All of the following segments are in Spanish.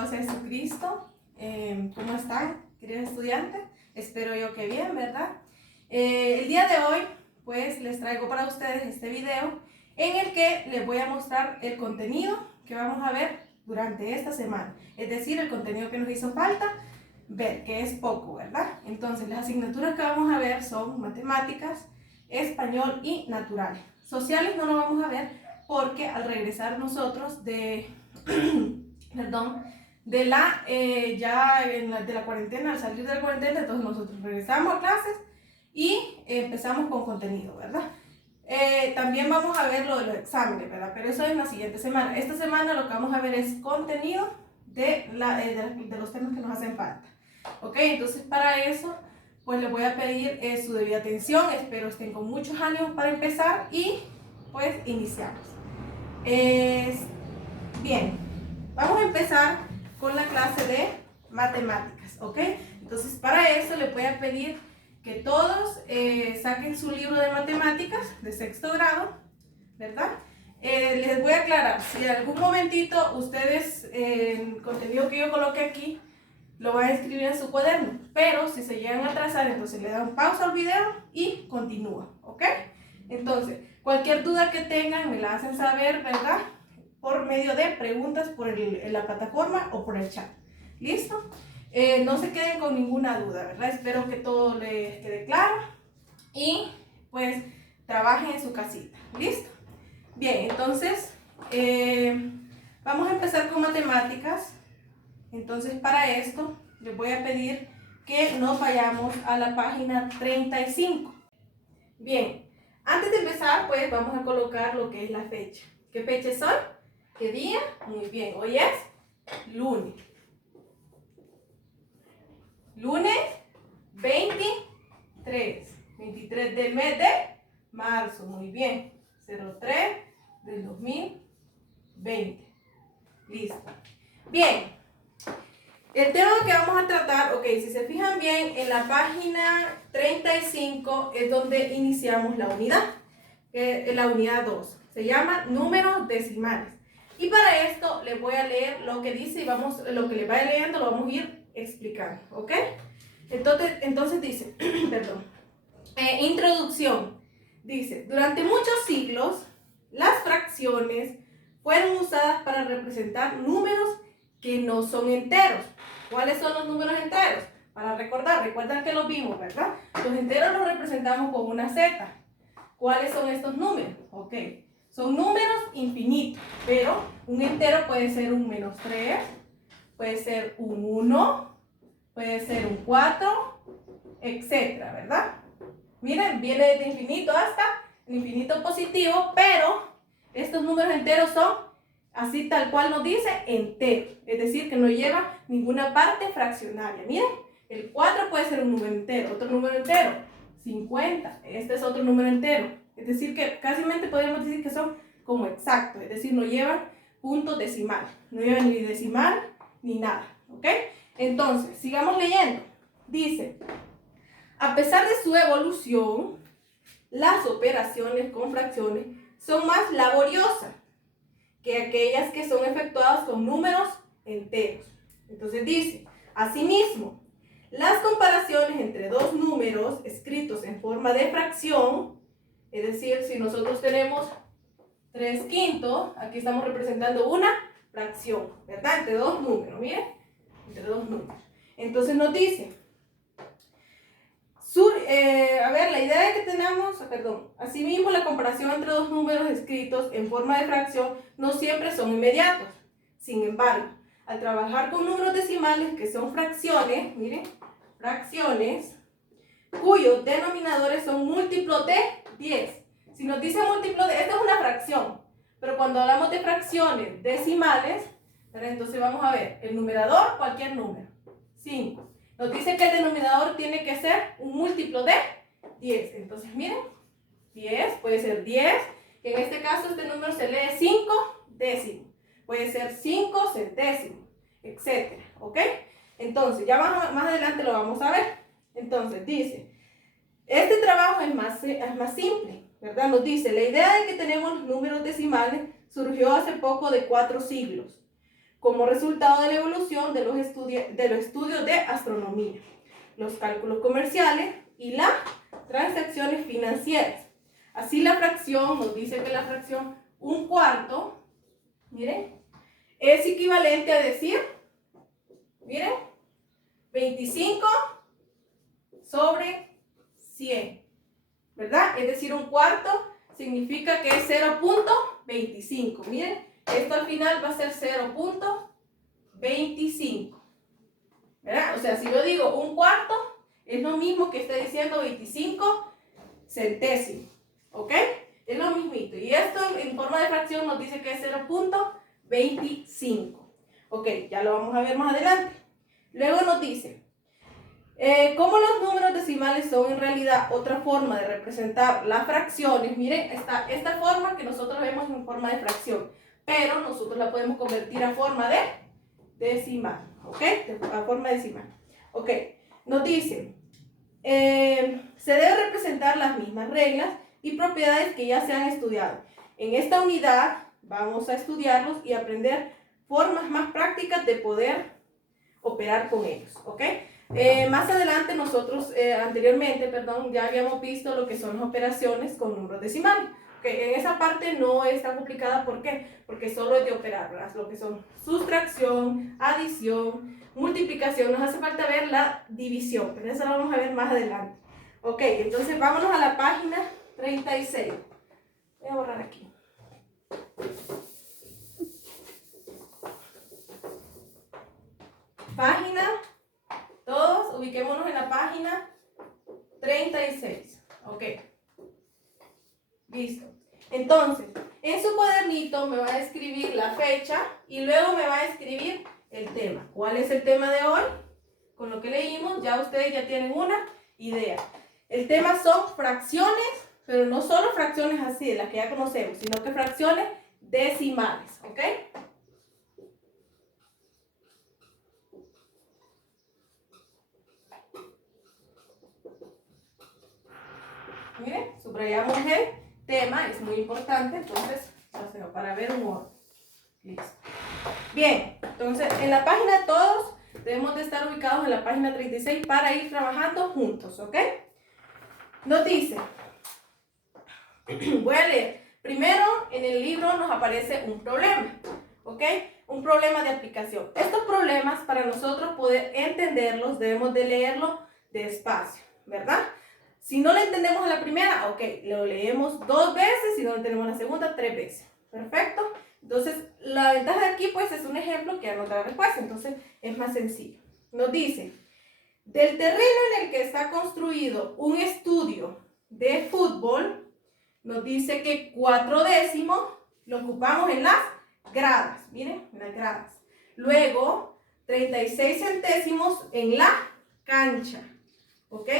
alabado sea Jesucristo. ¿Cómo están, queridos estudiantes? Espero yo que bien, ¿verdad? El día de hoy, pues, les traigo para ustedes este video en el que les voy a mostrar el contenido que vamos a ver durante esta semana. Es decir, el contenido que nos hizo falta ver, que es poco, ¿verdad? Entonces, las asignaturas que vamos a ver son matemáticas, español y naturales. Sociales no lo vamos a ver porque al regresar nosotros de de la cuarentena, al salir de la cuarentena, entonces nosotros regresamos a clases y empezamos con contenido, ¿verdad? También vamos a ver lo de los exámenes, ¿verdad? Pero eso es la siguiente semana. Esta semana lo que vamos a ver es contenido de los temas que nos hacen falta. ¿Ok? Entonces para eso, pues les voy a pedir su debida atención. Espero estén con muchos ánimos para empezar y pues iniciamos. Bien, vamos a empezar con la clase de matemáticas, ¿ok? Entonces para eso les voy a pedir que todos saquen su libro de matemáticas de sexto grado, ¿verdad? Les voy a aclarar, si en algún momentito ustedes el contenido que yo coloqué aquí lo van a escribir en su cuaderno, pero si se llegan a atrasar, entonces le dan pausa al video y continúa, ¿ok? Entonces, cualquier duda que tengan me la hacen saber, ¿verdad? Por medio de preguntas por la plataforma o por el chat. ¿Listo? No se queden con ninguna duda, ¿verdad? Espero que todo les quede claro y pues trabajen en su casita. ¿Listo? Bien, entonces vamos a empezar con matemáticas. Entonces para esto les voy a pedir que nos vayamos a la página 35. Bien, antes de empezar pues vamos a colocar lo que es la fecha. ¿Qué fecha es hoy? ¿Qué día? Muy bien, hoy es lunes. Lunes 23 del mes de marzo, muy bien. 03 del 2020. Listo. Bien, el tema que vamos a tratar, ok, si se fijan bien, en la página 35 es donde iniciamos la unidad, la unidad 2. Se llama números decimales. Y para esto les voy a leer lo que dice y lo que les vaya leyendo lo vamos a ir explicando, ¿ok? Entonces dice, perdón, introducción. Dice, durante muchos siglos, las fracciones fueron usadas para representar números que no son enteros. ¿Cuáles son los números enteros? Para recordar, recuerdan que los vimos, ¿verdad? Los enteros los representamos con una Z. ¿Cuáles son estos números? Ok, son números infinitos, pero un entero puede ser un -3, puede ser un 1, puede ser un 4, etcétera, ¿verdad? Miren, viene desde infinito hasta el infinito positivo, pero estos números enteros son, así tal cual nos dice, enteros, es decir, que no lleva ninguna parte fraccionaria. Miren, el 4 puede ser un número entero, otro número entero, 50, este es otro número entero. Es decir, que casi podríamos decir que son como exactos, es decir, no llevan puntos decimales, no llevan ni decimal ni nada, ¿ok? Entonces, sigamos leyendo. Dice, a pesar de su evolución, las operaciones con fracciones son más laboriosas que aquellas que son efectuadas con números enteros. Entonces dice, asimismo, las comparaciones entre dos números escritos en forma de fracción, es decir, si nosotros tenemos 3/5, aquí estamos representando una fracción, ¿verdad? Entre dos números, miren, entre dos números. Entonces nos dice, la idea que tenemos, asimismo la comparación entre dos números escritos en forma de fracción no siempre son inmediatos. Sin embargo, al trabajar con números decimales que son fracciones, miren, fracciones, cuyos denominadores son múltiplos de 10. Si nos dice múltiplo de, esta es una fracción, pero cuando hablamos de fracciones decimales, entonces vamos a ver, el numerador, cualquier número, 5. Nos dice que el denominador tiene que ser un múltiplo de 10. Entonces, miren, 10, puede ser 10, que en este caso este número se lee 5 décimos. Puede ser 5 centésimos, etcétera, ¿ok? Entonces, ya más adelante lo vamos a ver. Entonces, dice, este trabajo es más simple, ¿verdad? Nos dice, la idea de que tenemos números decimales surgió hace poco de 4 siglos, como resultado de la evolución de los estudios de astronomía, los cálculos comerciales y las transacciones financieras. Así la fracción, nos dice que la fracción 1/4, miren, es equivalente a decir, miren, 25 sobre 100, ¿verdad? Es decir, 1/4 significa que es 0.25. Miren, esto al final va a ser 0.25, ¿verdad? O sea, si yo digo 1/4, es lo mismo que está diciendo 25 centésimos, ¿ok? Es lo mismito. Y esto en forma de fracción nos dice que es 0.25. Ok, ya lo vamos a ver más adelante. Luego nos dice, como los números decimales son en realidad otra forma de representar las fracciones, miren, esta forma que nosotros vemos en forma de fracción, pero nosotros la podemos convertir a forma de decimal, ¿ok? A forma decimal. Ok, nos dice, se debe representar las mismas reglas y propiedades que ya se han estudiado. En esta unidad vamos a estudiarlos y aprender formas más prácticas de poder operar con ellos, ¿ok? Más adelante nosotros, anteriormente, perdón, ya habíamos visto lo que son las operaciones con números decimales. Okay, en esa parte no está complicada, ¿por qué? Porque solo es de operar, ¿verdad? Lo que son sustracción, adición, multiplicación, nos hace falta ver la división, pero eso lo vamos a ver más adelante. Ok, entonces vámonos a la página 36. Voy a borrar aquí. Página, todos ubiquémonos en la página 36. Ok. Listo. Entonces, en su cuadernito me va a escribir la fecha y luego me va a escribir el tema. ¿Cuál es el tema de hoy? Con lo que leímos, ya ustedes ya tienen una idea. El tema son fracciones, pero no solo fracciones así, de las que ya conocemos, sino que fracciones decimales, ¿ok? Miren, subrayamos el tema, es muy importante, entonces, para ver un orden. Listo. Bien, entonces, en la página todos debemos de estar ubicados en la página 36 para ir trabajando juntos, ¿ok? Nos dice, voy a leer. Primero, en el libro nos aparece un problema, ¿ok? Un problema de aplicación. Estos problemas, para nosotros poder entenderlos, debemos de leerlos despacio, ¿verdad? Si no lo entendemos a la primera, ok, lo leemos 2 veces, si no lo entendemos a la segunda, 3 veces. ¿Perfecto? Entonces, la ventaja de aquí, pues, es un ejemplo que anota la respuesta, entonces es más sencillo. Nos dice, del terreno en el que está construido un estudio de fútbol, nos dice que 4 décimos lo ocupamos en las gradas, miren, en las gradas. Luego, 36 centésimos en la cancha, ¿ok?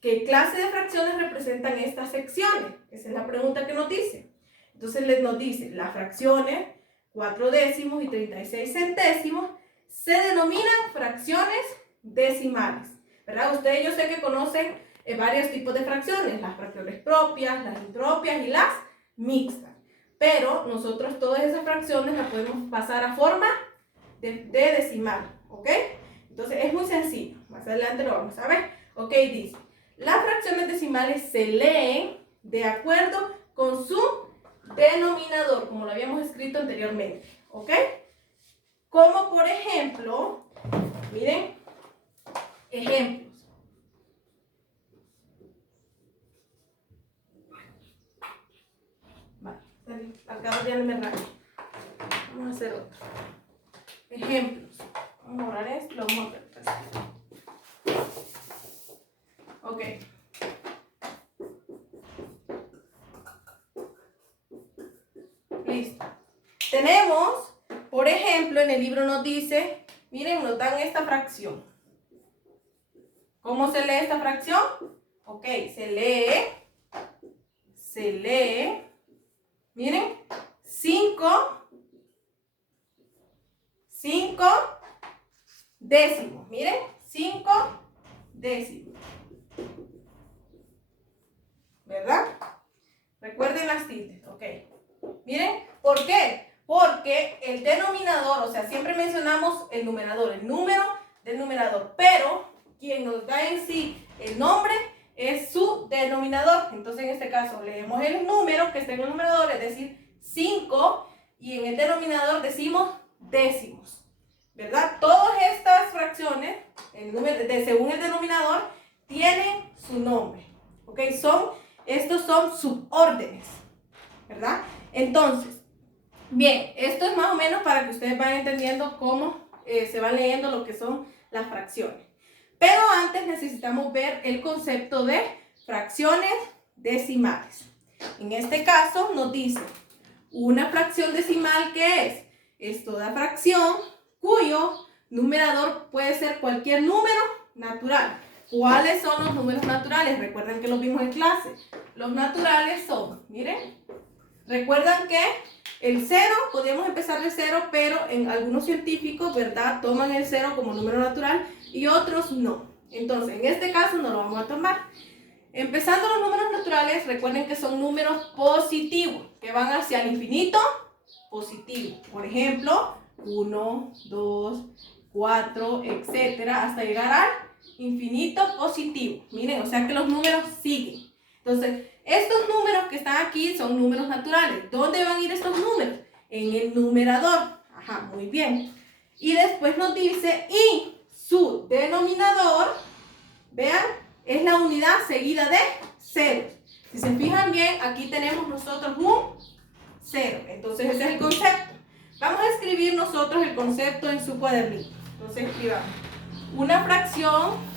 ¿Qué clase de fracciones representan estas secciones? Esa es la pregunta que nos dice. Entonces nos dice, las fracciones 4 décimos y 36 centésimos se denominan fracciones decimales, ¿verdad? Ustedes yo sé que conocen varios tipos de fracciones, las fracciones propias, las impropias y las mixtas. Pero nosotros todas esas fracciones las podemos pasar a forma de decimal, ¿ok? Entonces es muy sencillo, más adelante lo vamos a ver. Ok, dice, las fracciones decimales se leen de acuerdo con su denominador, como lo habíamos escrito anteriormente, ¿ok? Como por ejemplo, miren, ejemplos. Vale, acabo de darme rápido. Vamos a hacer otro. Ejemplos. Vamos a borrar esto y lo vamos a ver. Ok. Listo. Tenemos, por ejemplo, en el libro nos dice, miren, nos dan esta fracción. ¿Cómo se lee esta fracción? Ok, se lee, miren, 5 décimos, miren, 5 décimos. ¿Verdad? Recuerden las tildes, ok. Miren, ¿por qué? porque el denominador, o sea, siempre mencionamos el numerador, el número del numerador, pero quien nos da en sí el nombre es su denominador. Entonces, en este caso, leemos el número que está en el numerador, es decir, 5, y en el denominador decimos décimos, ¿verdad? Todas estas fracciones, según el denominador, tienen su nombre, ¿ok? Estos son subórdenes, ¿verdad? Entonces, bien, esto es más o menos para que ustedes vayan entendiendo cómo se van leyendo lo que son las fracciones. Pero antes necesitamos ver el concepto de fracciones decimales. En este caso nos dice, una fracción decimal, ¿qué es? Es toda fracción cuyo numerador puede ser cualquier número natural. ¿Cuáles son los números naturales? Recuerden que los vimos en clase. Los naturales son, miren, recuerdan que el 0, podríamos empezar de 0, pero en algunos científicos, ¿verdad?, toman el 0 como número natural y otros no. Entonces, en este caso no lo vamos a tomar. Empezando los números naturales, recuerden que son números positivos, que van hacia el infinito positivo. Por ejemplo, 1, 2, 4, etcétera, hasta llegar al infinito positivo. Miren, o sea que los números siguen. Entonces, estos números que están aquí son números naturales. ¿Dónde van a ir estos números? En el numerador. Ajá, muy bien. Y después nos dice, y su denominador, vean, es la unidad seguida de ceros. Si se fijan bien, aquí tenemos nosotros un 0. Entonces, ese es el concepto. Vamos a escribir nosotros el concepto en su cuadernito. Entonces, escribamos una fracción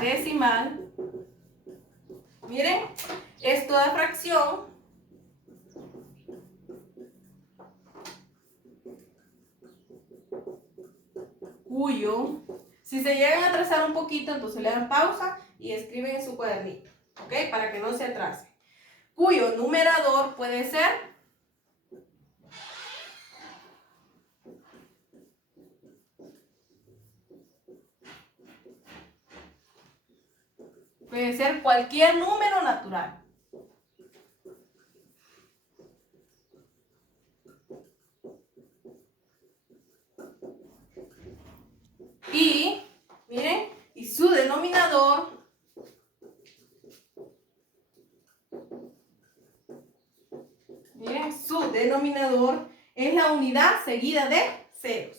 decimal. Miren, es toda fracción cuyo, si se llegan a atrasar un poquito, entonces le dan pausa y escriben en su cuadernito, ¿ok? Para que no se atrase. Cuyo numerador puede ser cualquier número natural. Y, miren, y su denominador es la unidad seguida de ceros.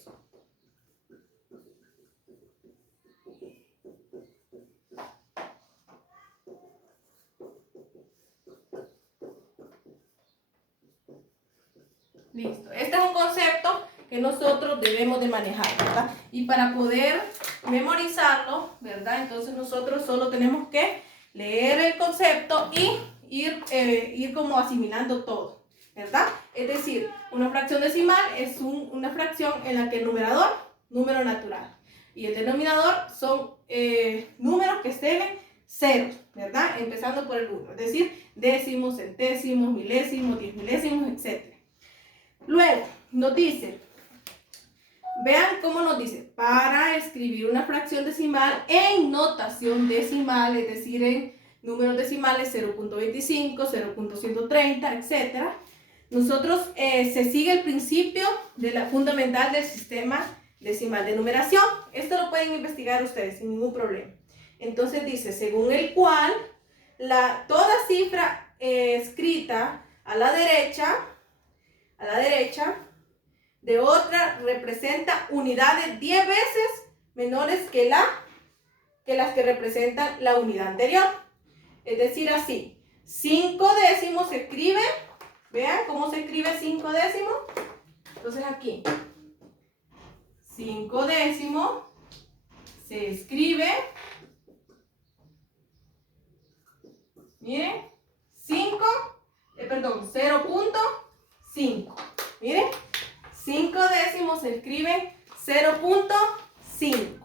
Listo. Este es un concepto que nosotros debemos de manejar, ¿verdad? Y para poder memorizarlo, ¿verdad? Entonces nosotros solo tenemos que leer el concepto y ir como asimilando todo, ¿verdad? Es decir, una fracción decimal es una fracción en la que el numerador, número natural, y el denominador son números que estén en ceros, ¿verdad? Empezando por el 1, es decir, décimos, centésimos, milésimos, 10 milésimos, etc. Luego, nos dice, vean cómo nos dice, para escribir una fracción decimal en notación decimal, es decir, en números decimales 0.25, 0.130, etc. Nosotros se sigue el principio fundamental del sistema decimal de numeración. Esto lo pueden investigar ustedes sin ningún problema. Entonces dice, según el cual, toda cifra escrita a la derecha de otra representa unidades 10 veces menores que las que representan la unidad anterior. Es decir, así, 5 décimos se escribe, vean cómo se escribe 5 décimos. Entonces aquí, 5 décimos se escribe, miren, 0.5. Miren, 5 décimos se escribe 0.5.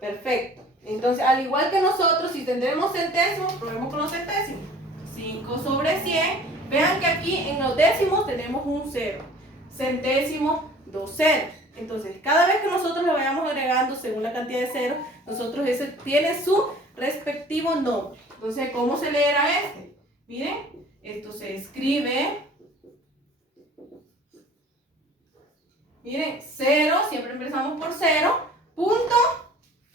Perfecto. Entonces, al igual que nosotros, si tendremos centésimos, probemos con los centésimos. 5 sobre 100. Vean que aquí en los décimos tenemos un 0. Centésimo, 2 ceros. Entonces, cada vez que nosotros le vayamos agregando según la cantidad de ceros, ese tiene su respectivo nombre. Entonces, ¿cómo se leerá este? Miren, esto se escribe, miren, 0, siempre empezamos por 0, punto,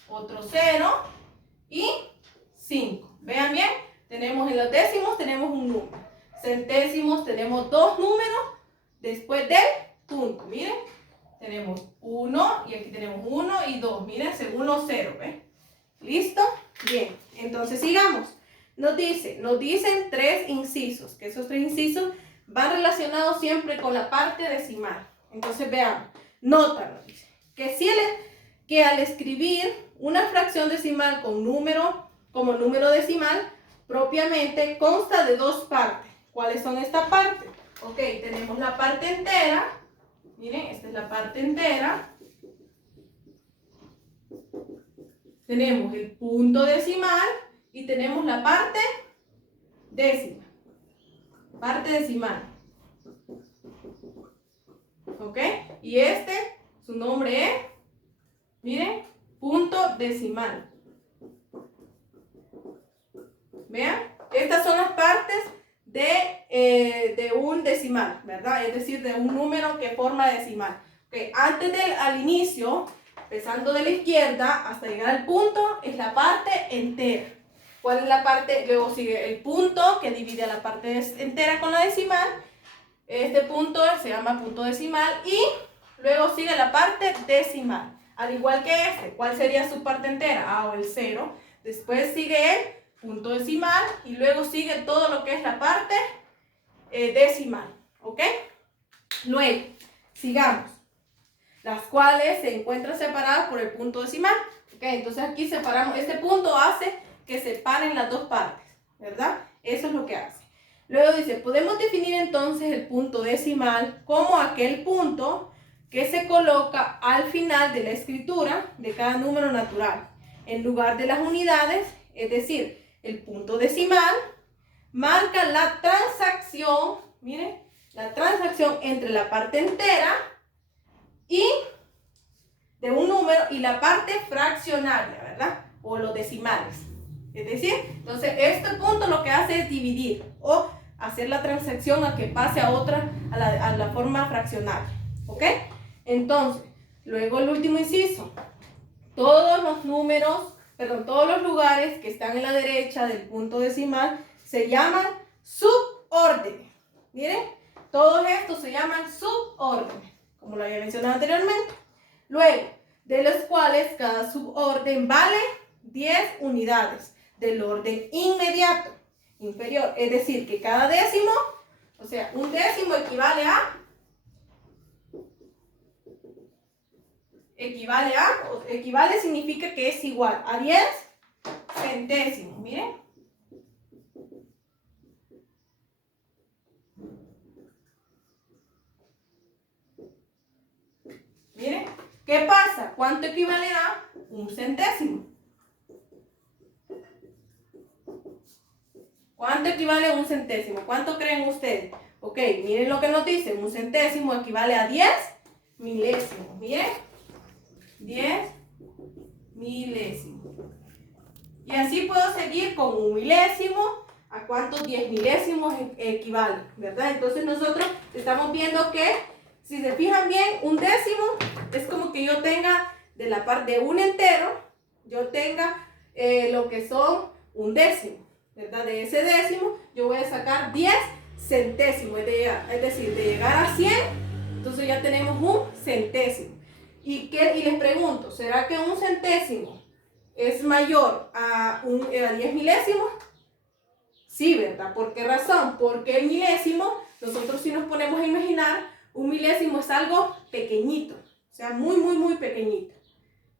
otro 0 y 5. Vean bien, tenemos en los décimos, tenemos un número. Centésimos, tenemos dos números después del punto. Miren, tenemos 1 y aquí tenemos 1 y 2. Miren, según los 0, ¿ven? ¿Listo? Bien, entonces sigamos. Nos dicen 3 incisos, que esos 3 incisos van relacionados siempre con la parte decimal. Entonces veamos, nótalo, dice, que al escribir una fracción decimal con como número decimal, propiamente consta de dos partes. ¿Cuáles son estas partes? Ok, tenemos la parte entera. Miren, esta es la parte entera. Tenemos el punto decimal y tenemos la parte décima. Parte decimal. ¿Ok? Y su nombre es, miren, punto decimal. Vean, estas son las partes de un decimal, ¿verdad? Es decir, de un número que forma decimal. Okay. Al inicio, empezando de la izquierda hasta llegar al punto, es la parte entera. ¿Cuál es la parte? Luego sigue el punto que divide a la parte entera con la decimal. Este punto se llama punto decimal y luego sigue la parte decimal. Al igual que ¿cuál sería su parte entera? O el 0. Después sigue el punto decimal y luego sigue todo lo que es la parte decimal, ¿ok? Luego, sigamos, las cuales se encuentran separadas por el punto decimal, ¿ok? Entonces aquí separamos, este punto hace que separen las dos partes, ¿verdad? Eso es lo que hace. Luego dice, podemos definir entonces el punto decimal como aquel punto que se coloca al final de la escritura de cada número natural, en lugar de las unidades, es decir, el punto decimal marca la transacción, miren, la transacción entre la parte entera y de un número y la parte fraccionaria, ¿verdad? O los decimales. Es decir, entonces este punto lo que hace es dividir o hacer la transacción a que pase a otra, a la forma fraccionaria. ¿Ok? Entonces, luego el último inciso. Todos los lugares que están en la derecha del punto decimal se llaman subórdenes. Miren, todos estos se llaman subórdenes, como lo había mencionado anteriormente. Luego, de los cuales cada suborden vale 10 unidades del orden inmediato, inferior. Es decir, que cada décimo, o sea, un décimo equivale significa que es igual a 10 centésimos, miren. Miren, ¿qué pasa? ¿Cuánto equivale a un centésimo? ¿Cuánto equivale a un centésimo? ¿Cuánto creen ustedes? Ok, miren lo que nos dice, un centésimo equivale a 10 milésimos, miren. 10 milésimos. Y así puedo seguir con un milésimo. ¿A cuántos 10 milésimos equivale? ¿Verdad? Entonces nosotros estamos viendo que, si se fijan bien, un décimo es como que yo tenga de la parte de un entero, yo tenga lo que son un décimo, ¿verdad? De ese décimo yo voy a sacar 10 centésimos, es decir, de llegar a 100, entonces ya tenemos un centésimo. Y les pregunto, ¿será que un centésimo es mayor a 10 milésimos? Sí, ¿verdad? ¿Por qué razón? Porque el milésimo, nosotros si nos ponemos a imaginar, un milésimo es algo pequeñito, o sea, muy, muy, muy pequeñito,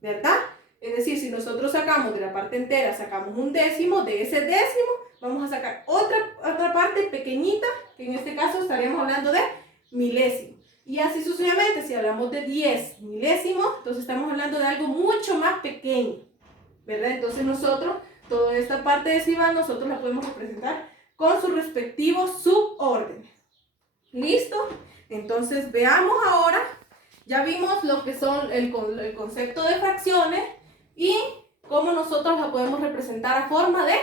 ¿verdad? Es decir, si nosotros sacamos de la parte entera, sacamos un décimo, de ese décimo vamos a sacar otra parte pequeñita, que en este caso estaríamos hablando de milésimo. Y así sucesivamente, si hablamos de 10 milésimos, entonces estamos hablando de algo mucho más pequeño, ¿verdad? Entonces nosotros, toda esta parte decimal, nosotros la podemos representar con sus respectivos subórdenes. ¿Listo? Entonces veamos ahora, ya vimos lo que son el concepto de fracciones y cómo nosotros la podemos representar a forma de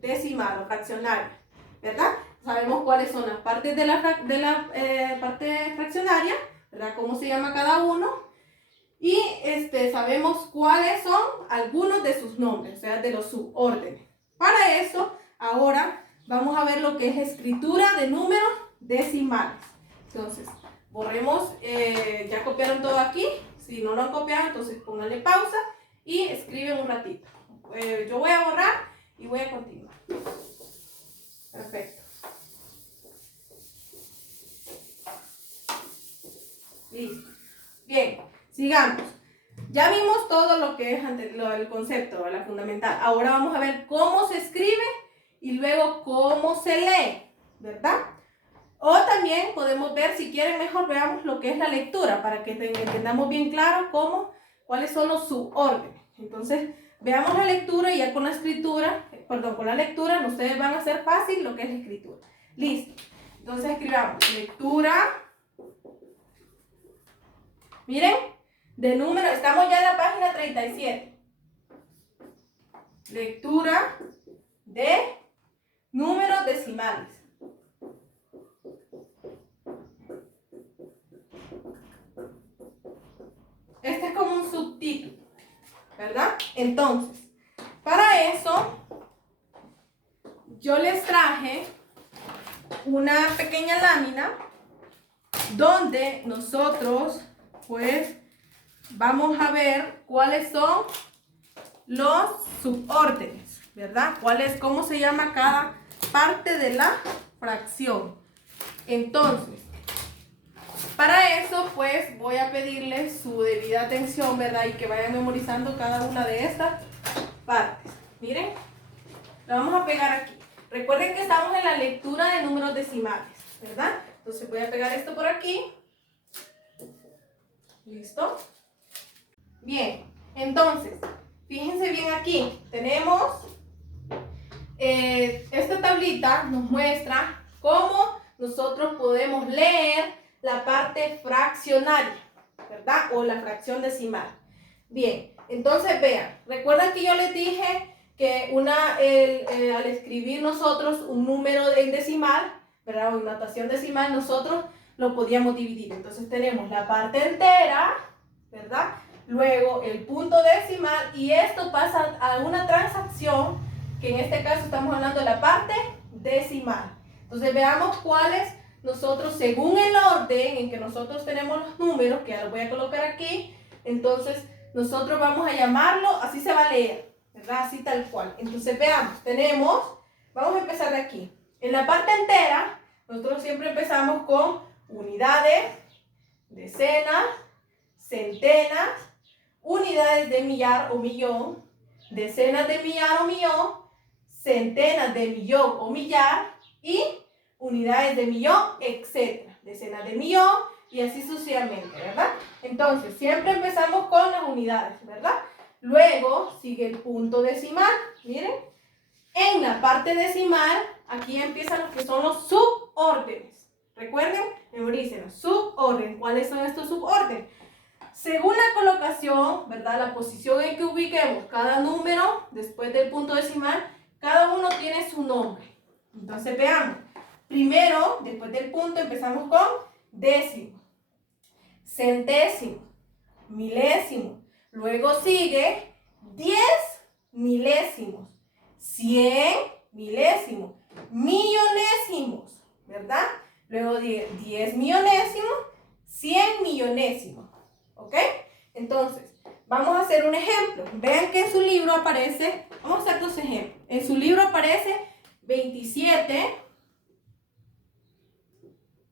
decimal o fraccionaria, ¿verdad? Sabemos cuáles son las partes de la parte fraccionaria, ¿verdad? Cómo se llama cada uno. Y sabemos cuáles son algunos de sus nombres, o sea, de los subórdenes. Para eso, ahora vamos a ver lo que es escritura de números decimales. Entonces, borremos, ya copiaron todo aquí. Si no lo han copiado, entonces pónganle pausa y escriben un ratito. Yo voy a borrar y voy a continuar. Perfecto. Listo. Bien, sigamos. Ya vimos todo lo que es el concepto, la fundamental. Ahora vamos a ver cómo se escribe y luego cómo se lee, ¿verdad? O también podemos ver, si quieren mejor, veamos lo que es la lectura, para que entendamos bien claro cuáles son los subórdenes. Entonces, veamos la lectura y ya con la escritura, con la lectura, ustedes van a hacer fácil lo que es la escritura. Listo. Entonces, escribamos lectura. Miren, de número, estamos ya en la página 37. Lectura de números decimales. Este es como un subtítulo, ¿verdad? Entonces, para eso, yo les traje una pequeña lámina donde nosotros, pues, vamos a ver cuáles son los subórdenes, ¿verdad? Cómo se llama cada parte de la fracción. Entonces, para eso, pues, voy a pedirles su debida atención, ¿verdad? Y que vayan memorizando cada una de estas partes. Miren, lo vamos a pegar aquí. Recuerden que estamos en la lectura de números decimales, ¿verdad? Entonces voy a pegar esto por aquí. ¿Listo? Bien, entonces, fíjense bien aquí. Tenemos, esta tablita nos muestra cómo nosotros podemos leer la parte fraccionaria, ¿verdad? O la fracción decimal. Bien, entonces vean, recuerdan que yo les dije que al escribir nosotros un número en decimal, ¿verdad? O en notación decimal, nosotros lo podíamos dividir. Entonces tenemos la parte entera, ¿verdad? Luego el punto decimal, y esto pasa a una transacción, que en este caso estamos hablando de la parte decimal. Entonces veamos cuáles nosotros, según el orden en que nosotros tenemos los números, que ya los voy a colocar aquí, entonces nosotros vamos a llamarlo, así se va a leer, ¿verdad? Así tal cual. Entonces veamos, vamos a empezar de aquí. En la parte entera, nosotros siempre empezamos con unidades, decenas, centenas, unidades de millar o millón, decenas de millar o millón, centenas de millón o millar y unidades de millón, etc. Decenas de millón y así sucesivamente, ¿verdad? Entonces, siempre empezamos con las unidades, ¿verdad? Luego sigue el punto decimal. Miren, en la parte decimal, aquí empiezan los que son los subórdenes. Recuerden, memoricen, suborden. ¿Cuáles son estos subórdenes? Según la colocación, ¿verdad? La posición en que ubiquemos cada número después del punto decimal, cada uno tiene su nombre. Entonces veamos. Primero, después del punto, empezamos con décimo, centésimo, milésimo. Luego sigue 10 milésimos, 100 milésimos, millonésimos, ¿verdad? Luego 10 millonésimos, 100 millonésimos. ¿Ok? Entonces, vamos a hacer un ejemplo. Vean que en su libro aparece, vamos a hacer dos ejemplos. En su libro aparece 27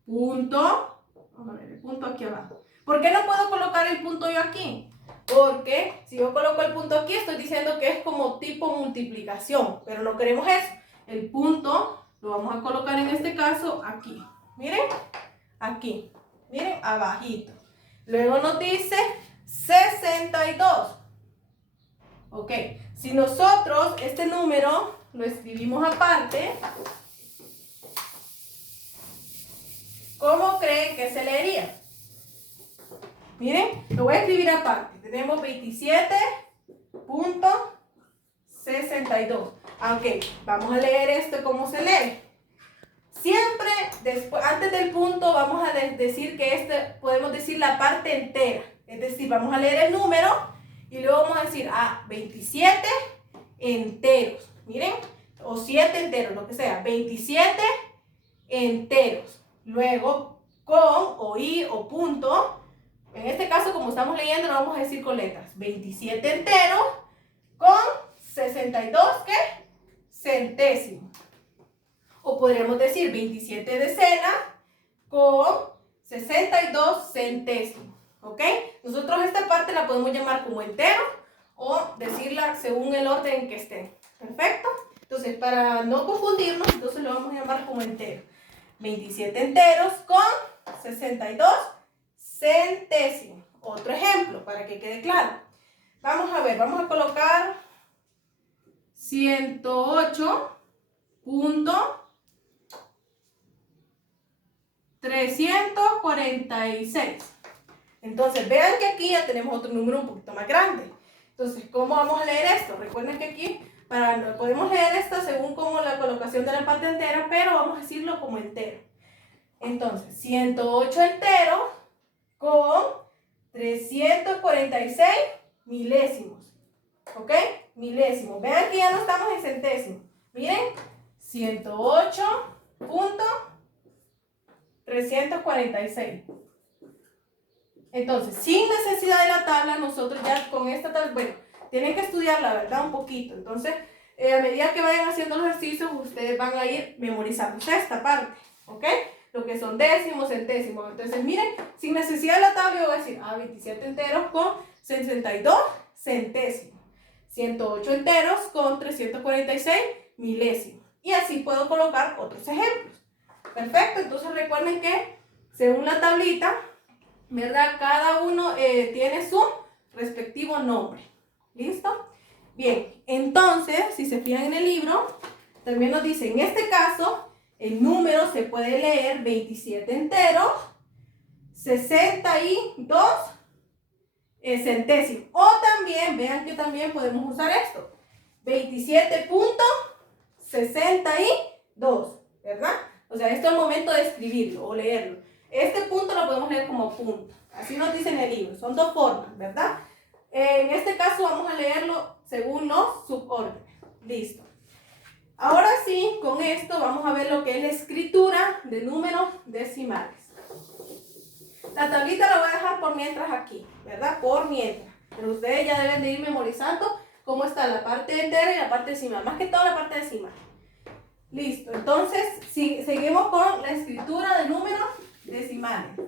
punto, vamos a ver el punto aquí abajo. ¿Por qué no puedo colocar el punto yo aquí? Porque si yo coloco el punto aquí, estoy diciendo que es como tipo multiplicación, pero no queremos eso. El punto lo vamos a colocar en este caso aquí. Miren, aquí. Miren, abajito. Luego nos dice 62. Ok, si nosotros este número lo escribimos aparte, ¿cómo creen que se leería? Miren, lo voy a escribir aparte. Tenemos 27 0.62. Ok, vamos a leer esto como se lee. Siempre, después, antes del punto, vamos a decir que podemos decir la parte entera. Es decir, vamos a leer el número y luego vamos a decir 27 enteros. Miren, o 7 enteros, lo que sea. 27 enteros. Luego, con o y o punto. En este caso, como estamos leyendo, lo vamos a decir con letras. 27 enteros con 62, ¿qué? Centésimos. O podríamos decir 27 decenas con 62 centésimos. ¿Ok? Nosotros esta parte la podemos llamar como entero o decirla según el orden en que esté. ¿Perfecto? Entonces, para no confundirnos, entonces lo vamos a llamar como entero. 27 enteros con 62 centésimos. Otro ejemplo para que quede claro. Vamos a ver, vamos a colocar 108.346. Entonces, vean que aquí ya tenemos otro número un poquito más grande. Entonces, ¿cómo vamos a leer esto? Recuerden que aquí podemos leer esto según como la colocación de la parte entera, pero vamos a decirlo como entero. Entonces, 108 enteros con 346 milésimos. ¿Ok? Milésimos. Vean que ya no estamos en centésimos. Miren, 108.346. Entonces, sin necesidad de la tabla, nosotros ya con esta tabla, bueno, tienen que estudiarla, ¿verdad? Un poquito. Entonces, a medida que vayan haciendo los ejercicios, ustedes van a ir memorizando esta parte, ¿ok? Lo que son décimos, centésimos. Entonces, miren, sin necesidad de la tabla, yo voy a decir 27 enteros con 62 centésimos. 108 enteros con 346 milésimos. Y así puedo colocar otros ejemplos. Perfecto, entonces recuerden que según la tablita, ¿verdad? Cada uno tiene su respectivo nombre. ¿Listo? Bien, entonces, si se fijan en el libro, también nos dice, en este caso, el número se puede leer 27 enteros, 62 centésimos. O también, vean que también podemos usar esto, 27.62, ¿verdad? O sea, esto es el momento de escribirlo o leerlo. Este punto lo podemos leer como punto. Así nos dice en el libro. Son dos formas, ¿verdad? En este caso vamos a leerlo según los subórdenes. Listo. Ahora sí, con esto vamos a ver lo que es la escritura de números decimales. La tablita la voy a dejar por mientras aquí, ¿verdad? Por mientras. Pero ustedes ya deben de ir memorizando cómo está la parte entera y la parte decimal. Más que todo la parte decimal. Listo. Entonces, seguimos con la escritura de números decimales.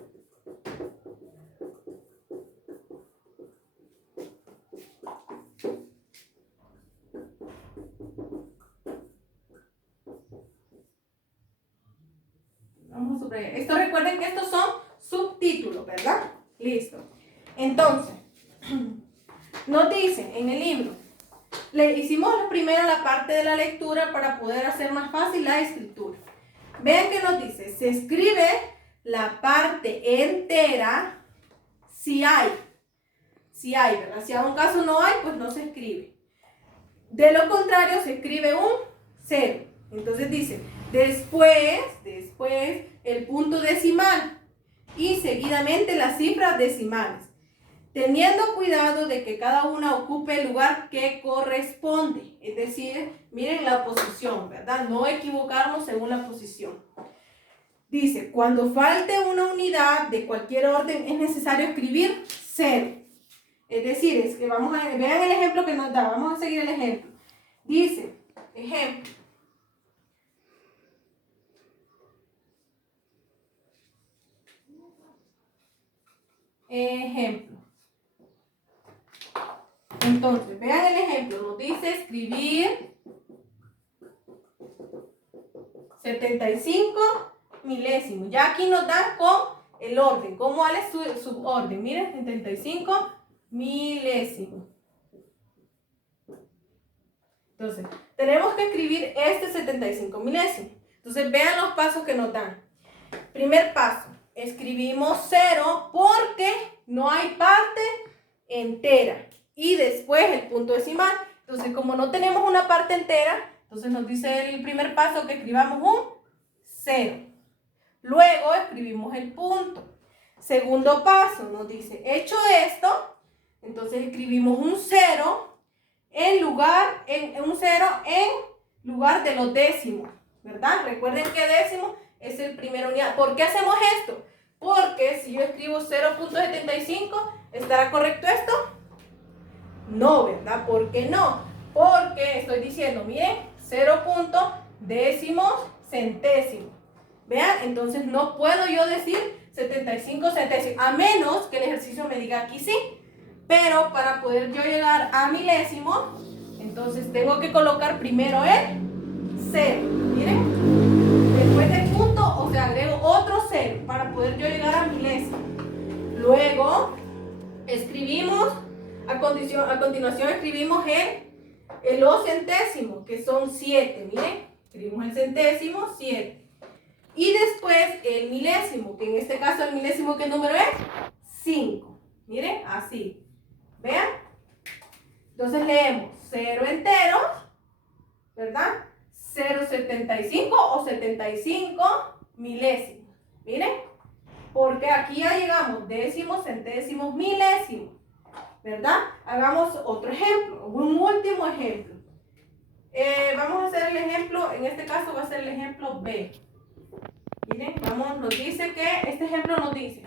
Vamos a subrayar. Esto recuerden que estos son subtítulos, ¿verdad? Listo. Entonces, nos dice en el libro, le hicimos primero la parte de la lectura para poder hacer más fácil la escritura. Vean que nos dice, se escribe la parte entera si hay, ¿verdad? Si a un caso no hay, pues no se escribe. De lo contrario, se escribe un 0. Entonces dice, después el punto decimal y seguidamente las cifras decimales, teniendo cuidado de que cada una ocupe el lugar que corresponde. Es decir, miren la posición, ¿verdad? No equivocarnos según la posición. Dice, cuando falte una unidad de cualquier orden es necesario escribir 0. Es decir, es que vean el ejemplo que nos da. Vamos a seguir el ejemplo. Dice, ejemplo. Entonces, vean el ejemplo. Nos dice escribir 75 milésimos. Ya aquí nos dan con el orden. ¿Cómo es su suborden? Miren, 75 milésimos. Entonces, tenemos que escribir este 75 milésimos. Entonces, vean los pasos que nos dan. Primer paso, escribimos 0 porque no hay parte entera. y después el punto decimal. Entonces, como no tenemos una parte entera, entonces nos dice el primer paso que escribamos un 0. Luego escribimos el punto. Segundo paso nos dice, hecho esto, entonces escribimos un 0 en lugar de los décimos, ¿verdad? Recuerden que décimo es el primer unidad. ¿Por qué hacemos esto? Porque si yo escribo 0.75, ¿estará correcto esto? No, ¿verdad? ¿Por qué no? Porque estoy diciendo, miren, 0.décimos centésimos. Vean, entonces no puedo yo decir 75 centésimos, a menos que el ejercicio me diga aquí sí. Pero para poder yo llegar a milésimo, entonces tengo que colocar primero el 0. Miren, después del punto, o sea, agrego otro 0 para poder yo llegar a milésimo. Luego, escribimos, a continuación escribimos los centésimos, que son 7. Miren, escribimos el centésimo, 7. Y después el milésimo, que en este caso el milésimo, ¿qué número es? 5. Miren, así. Vean. Entonces leemos 0 enteros, ¿verdad? 0.75 o 75 milésimos. Miren, porque aquí ya llegamos décimos, centésimos, milésimos, ¿verdad? Hagamos otro ejemplo, un último ejemplo. Vamos a hacer el ejemplo, en este caso va a ser el ejemplo B. Miren, nos dice que, este ejemplo nos dice,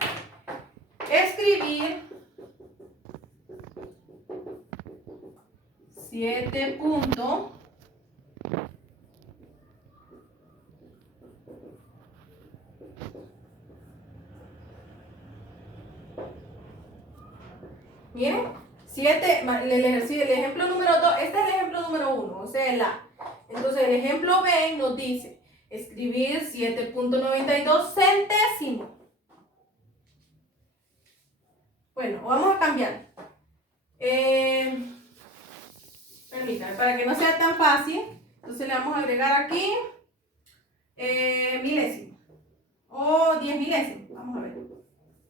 escribir 7 puntos miren, 7, el ejemplo número 2, este es el ejemplo número 1, o sea, el A. Entonces el ejemplo B nos dice, escribir 7.92 centésimos. Bueno, vamos a cambiar. Permítanme, para que no sea tan fácil, entonces le vamos a agregar aquí milésimos. O 10 milésimos. Vamos a ver.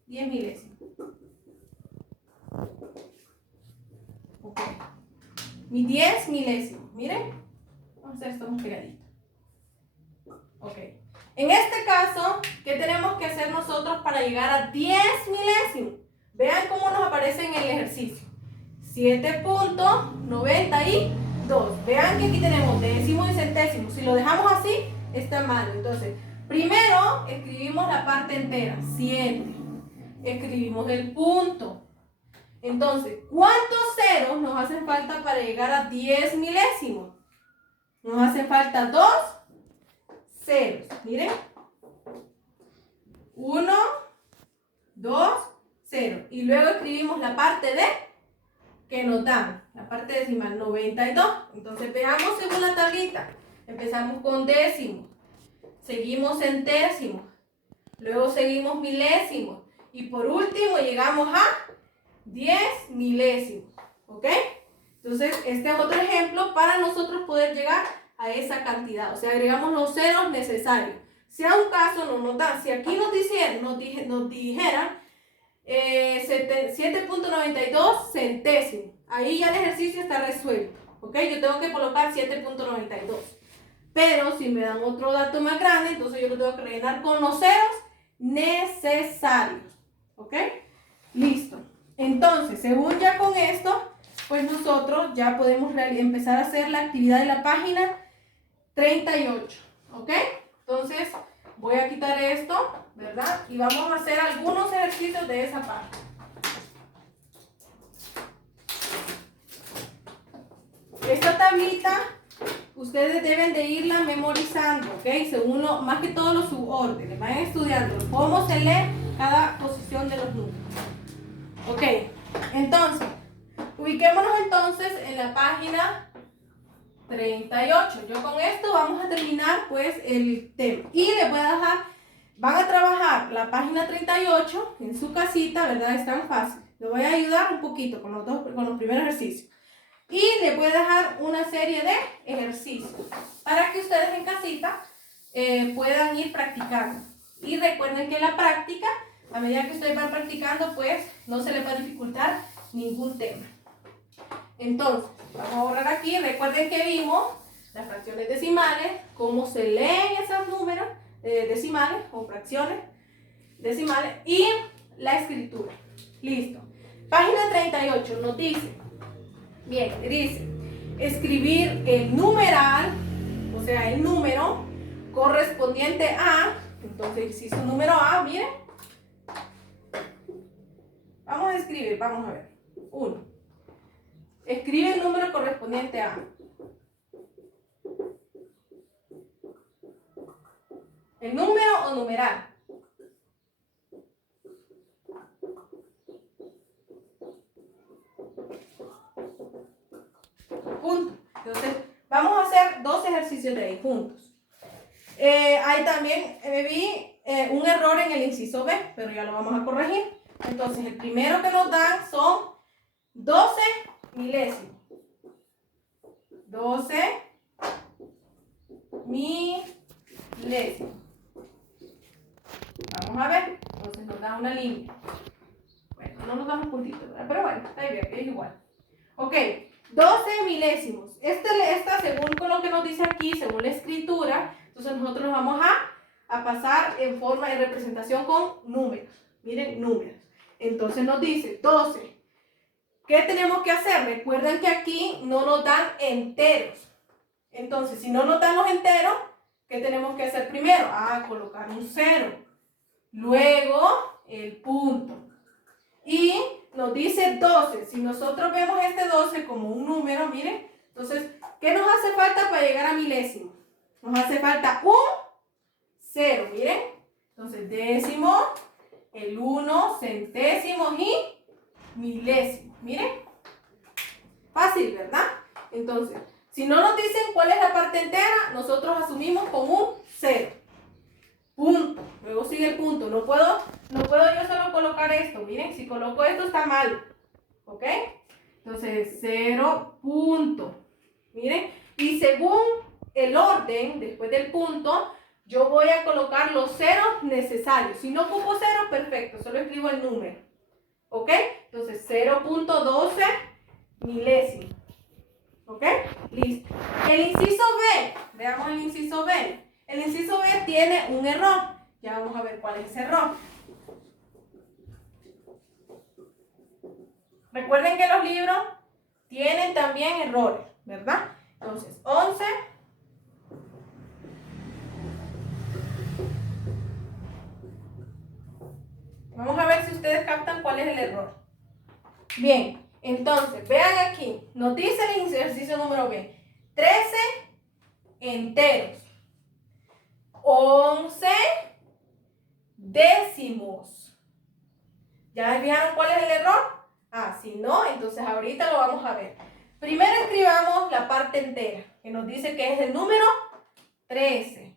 10 milésimos. Ok. Mi 10 milésimos. Miren. Vamos a hacer esto muy pegadito. Ok. En este caso, ¿qué tenemos que hacer nosotros para llegar a 10 milésimos? Vean cómo nos aparece en el ejercicio. 7.92. Vean que aquí tenemos décimos y centésimos. Si lo dejamos así, está mal. Entonces, primero escribimos la parte entera, 7. Escribimos el punto. Entonces, ¿cuántos ceros nos hacen falta para llegar a 10 milésimos? Nos hacen falta 2 ceros. Miren. 1, 2, 0. Y luego escribimos la parte de que nos dan, la parte decimal, 92. Entonces veamos según la tablita. Empezamos con décimos, seguimos centésimos, luego seguimos milésimos y por último llegamos a 10 milésimos. ¿Ok? Entonces este es otro ejemplo para nosotros poder llegar a esa cantidad. O sea, agregamos los ceros necesarios. Si a un caso no nos dan, si aquí nos dijeran 7.92 centésimos. Ahí ya el ejercicio está resuelto. ¿Ok? Yo tengo que colocar 7.92. Pero si me dan otro dato más grande, entonces yo lo tengo que rellenar con los ceros necesarios. ¿Ok? Listo. Entonces, según ya con esto, pues nosotros ya podemos empezar a hacer la actividad de la página 38. ¿Ok? Entonces, voy a quitar esto, ¿verdad? Y vamos a hacer algunos ejercicios de esa parte. Esta tablita, ustedes deben de irla memorizando, ¿ok? Según más que todo los subórdenes, vayan estudiando cómo se lee cada posición de los números. Ok, entonces, ubiquémonos entonces en la página 38. Yo con esto vamos a terminar pues el tema. Y les voy a dejar, van a trabajar la página 38 en su casita, ¿verdad? Es tan fácil. Les voy a ayudar un poquito con los primeros ejercicios. Y les voy a dejar una serie de ejercicios para que ustedes en casita puedan ir practicando. Y recuerden que la práctica, a medida que ustedes van practicando, pues no se les va a dificultar ningún tema. Entonces, vamos a borrar aquí. Recuerden que vimos las fracciones decimales, cómo se leen esos números decimales o fracciones decimales y la escritura. Listo. Página 38 nos dice, bien, dice, escribir el numeral, o sea, el número correspondiente a, entonces, si es un número A, miren, vamos a escribir, vamos a ver, 1. Escribe el número correspondiente a. ¿El número o numeral? Punto. Entonces, vamos a hacer 2 ejercicios de ahí juntos. Ahí también vi un error en el inciso B, pero ya lo vamos a corregir. Entonces, el primero que nos dan son 12 milésimos. 12 milésimos. Vamos a ver. Entonces nos da una línea. Bueno, no nos damos puntitos, ¿verdad? Pero bueno, está bien, es igual. Ok, 12 milésimos. Esta, según con lo que nos dice aquí, según la escritura, entonces nosotros vamos a pasar en forma de representación con números. Miren, números. Entonces nos dice 12. ¿Qué tenemos que hacer? Recuerden que aquí no nos dan enteros. Entonces, si no nos dan los enteros, ¿qué tenemos que hacer primero? Colocar un 0. Luego, el punto. Y nos dice 12. Si nosotros vemos este 12 como un número, miren, entonces, ¿qué nos hace falta para llegar a milésimo? Nos hace falta un 0, miren. Entonces, décimo, el 1, centésimos y milésimo. Miren. Fácil, ¿verdad? Entonces, si no nos dicen cuál es la parte entera, nosotros asumimos con un 0. Punto. Luego sigue el punto. No puedo yo solo colocar esto. Miren, si coloco esto está mal. ¿Ok? Entonces, 0 punto. Miren. Y según el orden, después del punto, yo voy a colocar los ceros necesarios. Si no ocupo 0, perfecto. Solo escribo el número. ¿Ok? Entonces, 0.12 milésimos. ¿Ok? Listo. El inciso B. Veamos el inciso B. El inciso B tiene un error. Ya vamos a ver cuál es ese error. Recuerden que los libros tienen también errores, ¿verdad? Entonces, 11. Vamos a ver si ustedes captan cuál es el error. Bien, entonces, vean aquí. Nos dice el ejercicio número B. 13 enteros. 11 décimos. ¿Ya vieron cuál es el error? Si no, entonces ahorita lo vamos a ver. Primero escribamos la parte entera, que nos dice que es el número 13.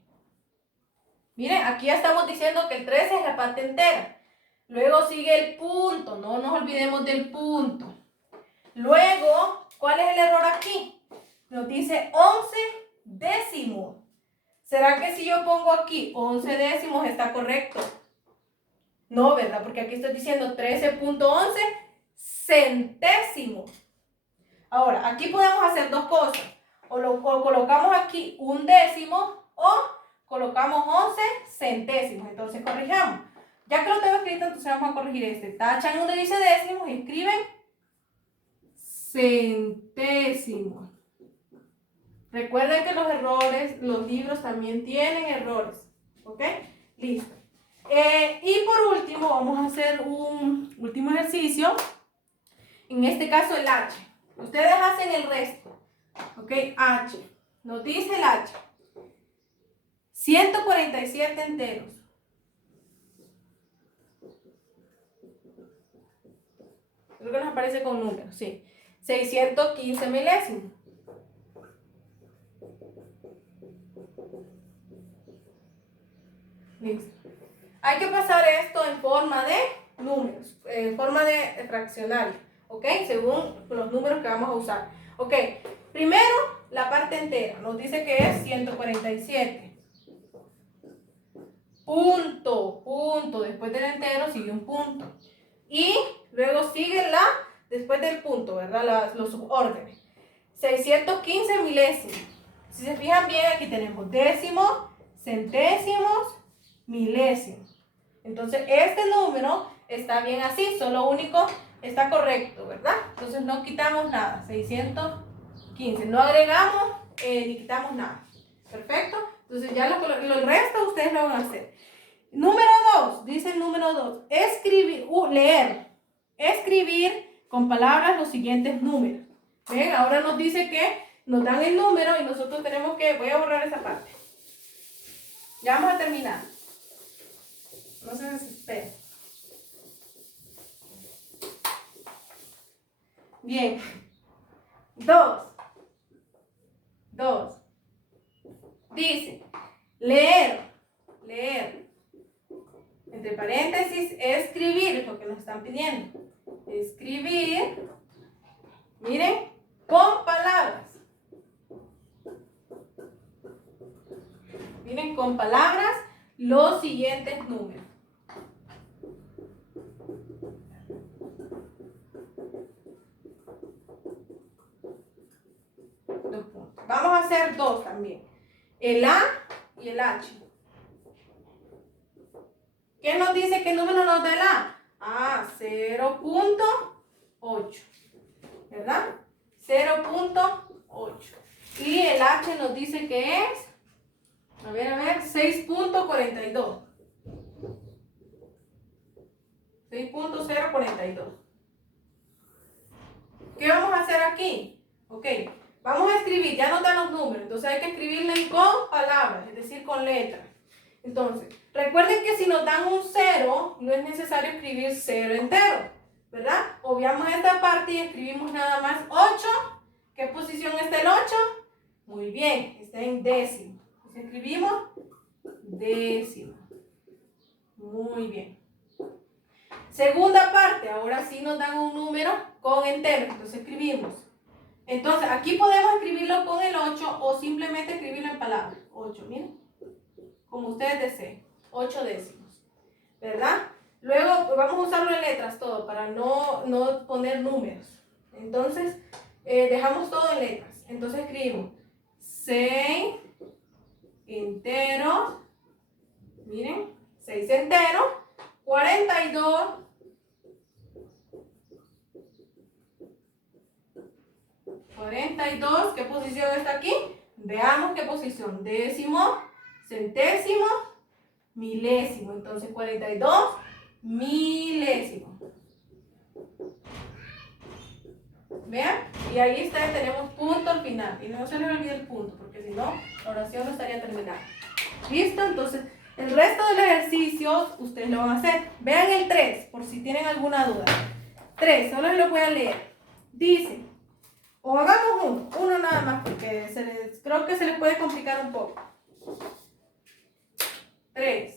Miren, aquí ya estamos diciendo que el 13 es la parte entera. Luego sigue el punto, no nos olvidemos del punto. Luego, ¿cuál es el error aquí? Nos dice 11 décimos. ¿Será que si yo pongo aquí 11 décimos está correcto? No, ¿verdad? Porque aquí estoy diciendo 13.11 centésimos. Ahora, aquí podemos hacer dos cosas. O colocamos aquí un décimo o colocamos 11 centésimos. Entonces corrijamos. Ya que lo tengo escrito, entonces vamos a corregir este. Tachan donde dice décimos y escriben centésimos. Recuerden que los errores, los libros también tienen errores. ¿Ok? Listo. Y por último, vamos a hacer un último ejercicio. En este caso el H. Ustedes hacen el resto. ¿Ok? H. Nos dice el H. 147 enteros. Creo que nos aparece con números, sí. 615 milésimos. Listo. Hay que pasar esto en forma de números, en forma de fraccionario, ¿ok? Según los números que vamos a usar. Ok, primero la parte entera. Nos dice que es 147. Punto, punto. Después del entero sigue un punto. Y luego sigue la después del punto, ¿verdad? Los subórdenes. 615 milésimos. Si se fijan bien, aquí tenemos décimos, centésimos, milésimos. Entonces, este número está bien así, solo único está correcto, ¿verdad? Entonces, no quitamos nada, 615. No agregamos ni quitamos nada. ¿Perfecto? Entonces, ya el resto ustedes lo van a hacer. Número 2, dice el número 2, leer. Escribir con palabras los siguientes números. ¿Ven? Ahora nos dice que nos dan el número y nosotros tenemos que, voy a borrar esa parte. Ya vamos a terminar. No se desesperen. Bien. 2. Dice, leer. Entre paréntesis, escribir, es lo que nos están pidiendo. Escribir, miren, con palabras. Miren, con palabras, los siguientes números. Vamos a hacer dos también. El A y el H. ¿Qué nos dice? ¿Qué número nos da el A? Ah, 0.8. ¿Verdad? 0.8. Y el H nos dice que es, a ver, 6.42. 6.042. ¿Qué vamos a hacer aquí? Ok, vamos a escribir, ya nos dan los números, entonces hay que escribirlo con palabras, es decir, con letras. Entonces, recuerden que si nos dan un 0, no es necesario escribir 0 entero, ¿verdad? Obviamos esta parte y escribimos nada más 8. ¿Qué posición está el 8? Muy bien, está en décimo. Entonces escribimos décimo. Muy bien. Segunda parte, ahora sí nos dan un número con enteros, entonces escribimos. Entonces, aquí podemos escribirlo con el 8 o simplemente escribirlo en palabras. 8, miren. Como ustedes deseen. 8 décimos. ¿Verdad? Luego vamos a usarlo en letras todo para no poner números. Entonces, dejamos todo en letras. Entonces escribimos 6 enteros. Miren, 6 enteros. 42. 42, ¿qué posición está aquí? Veamos qué posición. Décimo, centésimo, milésimo. Entonces 42 milésimimo. Vean, y ahí está, tenemos punto al final. Y no se les olvide el punto, porque si no, la oración no estaría terminada. ¿Listo? Entonces, el resto de los ejercicios ustedes lo van a hacer. Vean el 3, por si tienen alguna duda. 3, solo lo voy a leer. Dice, o hagamos uno nada más, porque creo que se les puede complicar un poco. 3.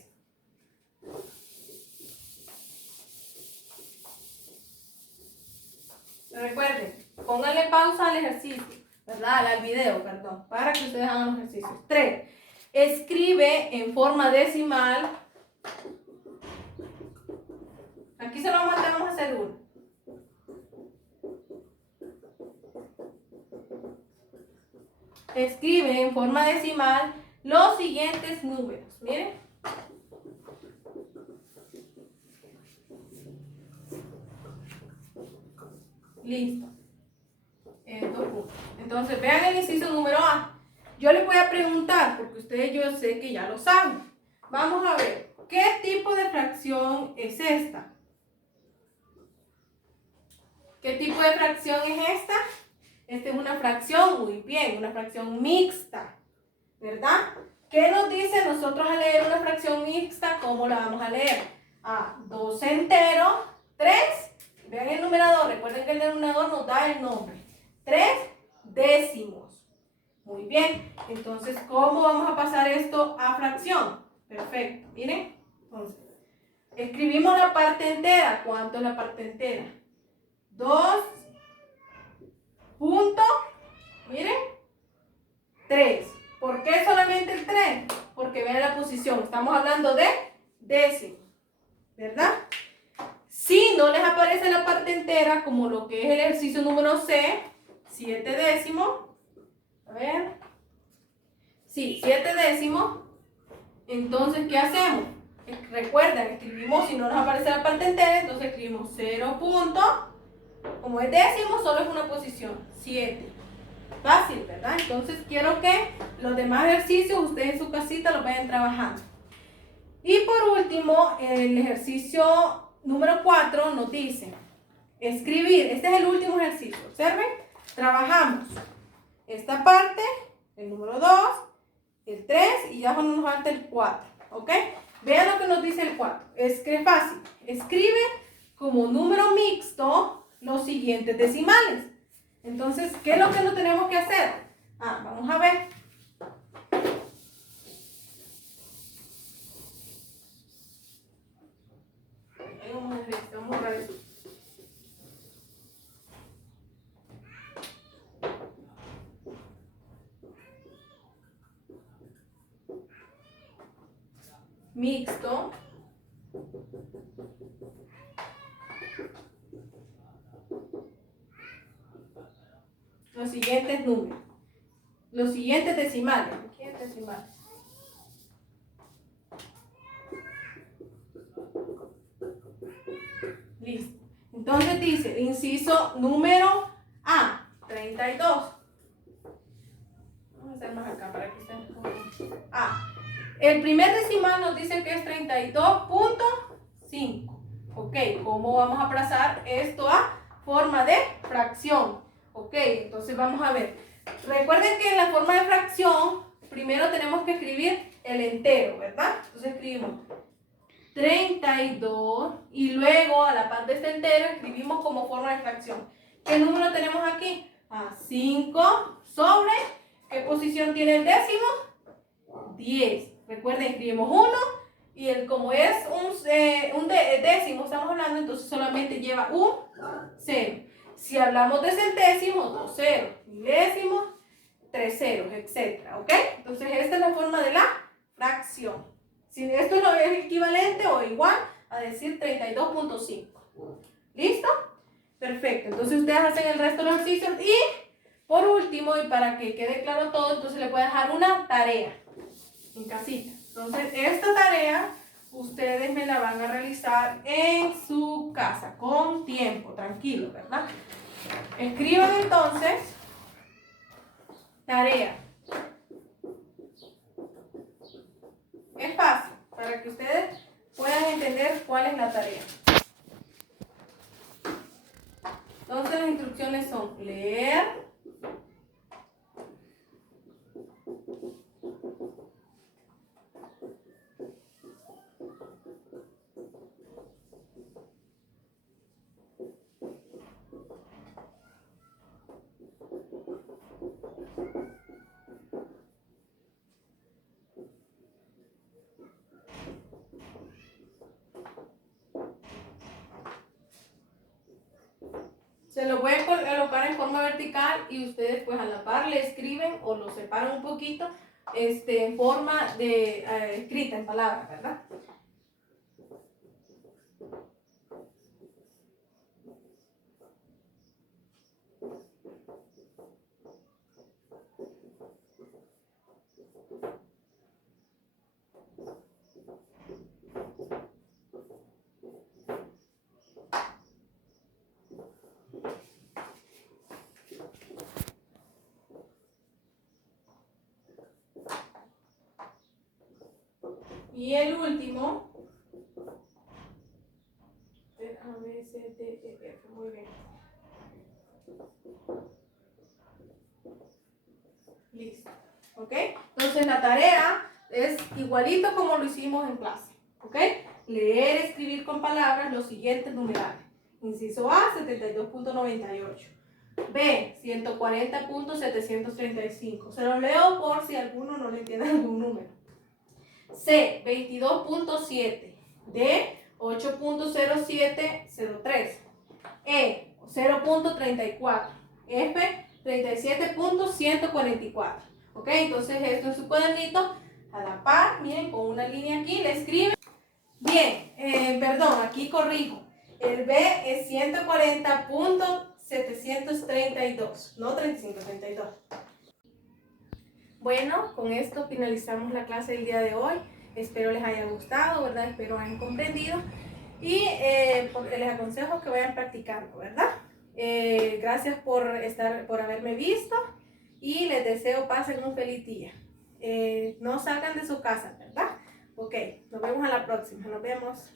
Recuerden, pónganle pausa al ejercicio, ¿verdad? Al video, perdón, para que ustedes hagan los ejercicios. 3. Escribe en forma decimal. Aquí solo vamos a hacer uno. Escribe en forma decimal los siguientes números. Miren. Listo. Entonces, vean el inciso número A. Yo les voy a preguntar, porque ustedes yo sé que ya lo saben. Vamos a ver, ¿qué tipo de fracción es esta? ¿Qué tipo de fracción es esta? Esta es una fracción, muy bien, una fracción mixta, ¿verdad? ¿Qué nos dice nosotros al leer una fracción mixta? ¿Cómo la vamos a leer? 2 enteros, 3. Vean el numerador, recuerden que el denominador nos da el nombre. 3 décimos. Muy bien, entonces, ¿cómo vamos a pasar esto a fracción? Perfecto, miren. Entonces, escribimos la parte entera. ¿Cuánto es la parte entera? 2 punto, miren, 3. ¿Por qué solamente el 3? Porque vean la posición, estamos hablando de décimos, ¿verdad? Si Y no les aparece la parte entera como lo que es el ejercicio número C, 7 décimos. A ver. Sí, 7 décimos. Entonces, ¿qué hacemos? Recuerden, escribimos, si no nos aparece la parte entera, entonces escribimos 0 punto. Como es décimo, solo es una posición, 7. Fácil, ¿verdad? Entonces, quiero que los demás ejercicios ustedes en su casita los vayan trabajando. Y por último, el ejercicio número 4 nos dice escribir. Este es el último ejercicio. Observen, trabajamos esta parte, el número 2, el 3 y ya nos falta el 4. ¿Ok? Vean lo que nos dice el 4. Es que es fácil. Escribe como número mixto los siguientes decimales. Entonces, ¿qué es lo que no tenemos que hacer? Vamos a ver. Vamos a ver esto. Mixto. Los siguientes números. Los siguientes decimales. Aquí es decimal. Listo. Entonces dice, inciso número A, 32. Vamos a hacer más acá para que estén A. El primer decimal nos dice que es 32.5. Ok, ¿cómo vamos a aplazar esto a forma de fracción? Ok, entonces vamos a ver. Recuerden que en la forma de fracción, primero tenemos que escribir el entero, ¿verdad? Entonces escribimos 32 y luego a la par de este entero escribimos como forma de fracción. ¿Qué número tenemos aquí? 5 sobre, ¿qué posición tiene el décimo? 10. Recuerden, escribimos 1 y como es un décimo, estamos hablando, entonces solamente lleva un 0. Si hablamos de centésimo, 2 ceros, milésimos, 3 ceros, etc. ¿Ok? Entonces esta es la forma de la fracción. Si esto no es equivalente o igual a decir 32.5. ¿Listo? Perfecto. Entonces ustedes hacen el resto de los ejercicios y por último, y para que quede claro todo, entonces le voy a dejar una tarea en casita. Entonces esta tarea ustedes me la van a realizar en su casa con tiempo, tranquilo, ¿verdad? Escriban entonces tarea. Es fácil para que ustedes puedan entender cuál es la tarea. Entonces las instrucciones son leer, se lo voy a colocar en forma vertical y ustedes pues a la par le escriben o lo separan un poquito en forma de escrita en palabras, ¿verdad? Y el último, A, B, C, D, E, F, muy bien. Listo. ¿Ok? Entonces la tarea es igualito como lo hicimos en clase. ¿Ok? Leer, escribir con palabras los siguientes numerales. Inciso A, 72.98. B, 140.735. Se los leo por si alguno no le entiende algún número. C, 22.7. D, 8.0703. E, 0.34. F, 37.144. ¿Ok? Entonces esto en su cuadernito, a la par, miren, con una línea aquí, le escriben. Bien, perdón, aquí corrijo. El B es 140.732, no 35, 32. Bueno, con esto finalizamos la clase del día de hoy. Espero les haya gustado, ¿verdad? Espero hayan comprendido. Y les aconsejo que vayan practicando, ¿verdad? Gracias por haberme visto y les deseo pasen un feliz día. No salgan de su casa, ¿verdad? Ok, nos vemos a la próxima. Nos vemos.